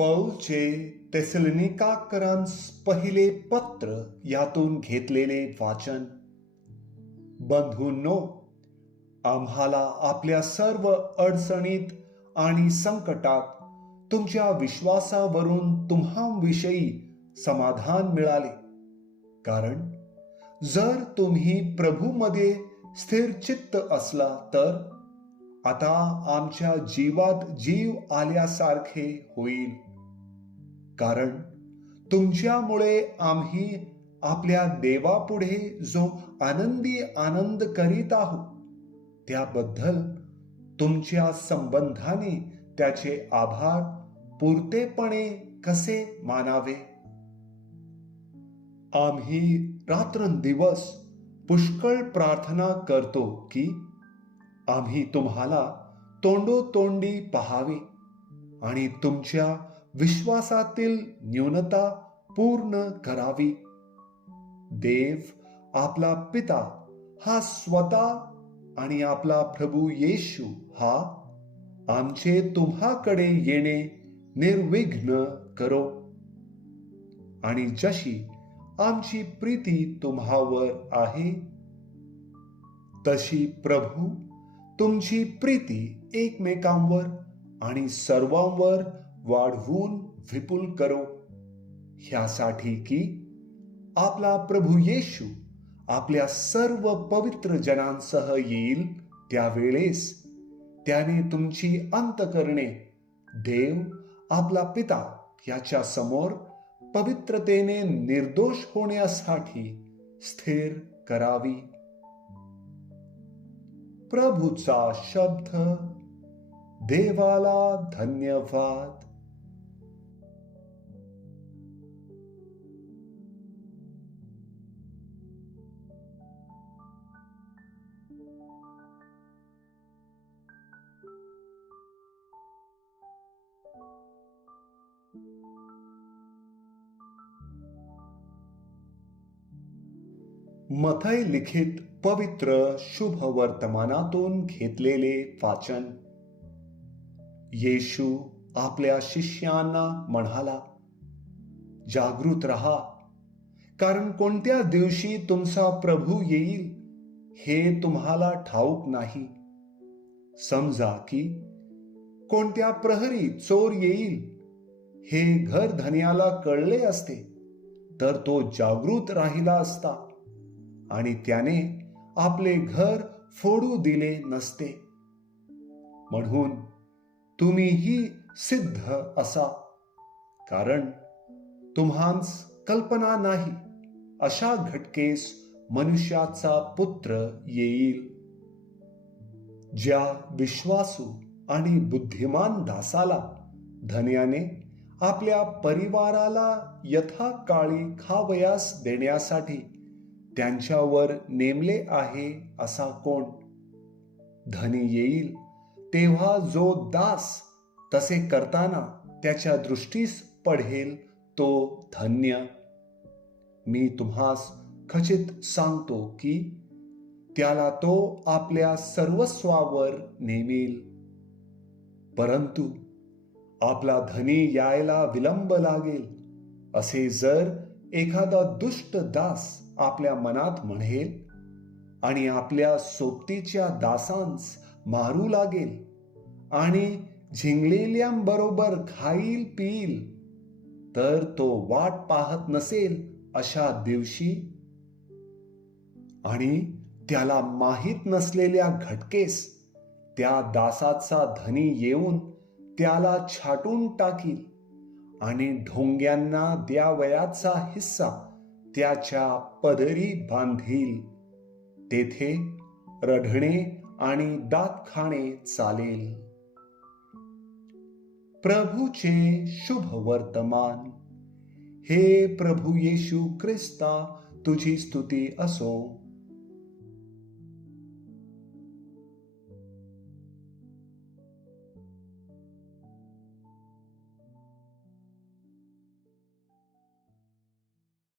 पौलचे तेसलनिकाकरांस पहिले पत्र यातून घेतलेले वाचन. बंधूंनो आम्हाला आपल्या सर्व अडचणीत आणि संकटात तुमच्या विश्वासावरून तुम्हाविषयी समाधान मिळाले. कारण जर तुम्ही प्रभूमध्ये स्थिरचित्त असला तर आता आमच्या जीवात जीव आल्यासारखे होईल. कारण तुमच्यामुळे आम्ही आपल्या देवापुढे जो आनंदी आनंद करीत आहोत त्याबद्दल तुमच्या संबंधाने त्याचे आभार पुरतेपणे कसे मानावे? आम्ही रात्रंदिवस पुष्कळ प्रार्थना करतो की आम्ही तुम्हाला तोंडोतोंडी पहावे आणि तुमच्या विश्वासातील न्यूनता पूर्ण करावी. देव आपला पिता हा स्वतः आणि आपला प्रभू येशू हा आमचे तुम्हाकडे येणे निर्विघ्न करो. आणि जशी आमची प्रीती तुम्हावर आहे तशी प्रभू तुमची प्रीती एकमेकांवर आणि सर्वांवर वाढवून विपुल करो. ह्यासाठी की आपला प्रभू येशू आपल्या सर्व पवित्र जनांसह येईल त्यावेळेस त्याने तुमची अंतकरणे देव आपला पिता याच्या समोर पवित्रतेने निर्दोष होण्यासाठी स्थिर करावी. प्रभूचा शब्द देवाला धन्यवाद. मथय लिखित पवित्र शुभ वर्तमानातून घेतलेले वाचन. येशू आपल्या शिष्यांना म्हणाला जागृत रहा कारण कोणत्या दिवशी तुमचा प्रभू येईल हे तुम्हाला ठाऊक नाही. समजा की कोणत्या प्रहरी चोर येईल हे घर धन्याला कळले असते तर तो जागृत राहिला असता. आणि त्याने आपले घर फोडू दिले नसते. म्हणून तुम्हीही सिद्ध असा. कारण तुम्हांस कल्पना नाही अशा घटकेस मनुष्याचा पुत्र येईल. ज्या विश्वासू आणि बुद्धिमान दासाला धन्याने आपल्या परिवाराला यथाकाळी खावयास देण्यासाठी त्यांच्यावर नेमले आहे असा कोण? धनी येईल. तेव्हा जो दास तसे करताना त्याच्या दृष्टीस पडेल तो धन्य. मी तुम्हास खचित सांगतो की त्याला तो आपल्या सर्वस्वावर नेमेल. परंतु आपला धनी यायला विलंब लागेल असे जर एखादा दुष्ट दास आपल्या मनात म्हणेल आणि आपल्या सोबतीच्या दासांस मारू लागेल आणि झिंगलेल्यांबरोबर खाईल पिईल तर तो वाट पाहत नसेल अशा दिवशी. आणि त्याला माहीत नसलेल्या घटकेस त्या दासाचा धनी येऊन त्याला छाटून टाकील आणि ढोंग्यांना द्यावयाचा हिस्सा त्याच्या पदरी बांधील. तेथे रढणे आणि दात खाणे चालेल. प्रभूचे शुभ वर्तमान. हे प्रभू येशू ख्रिस्ता तुझी स्तुती असो.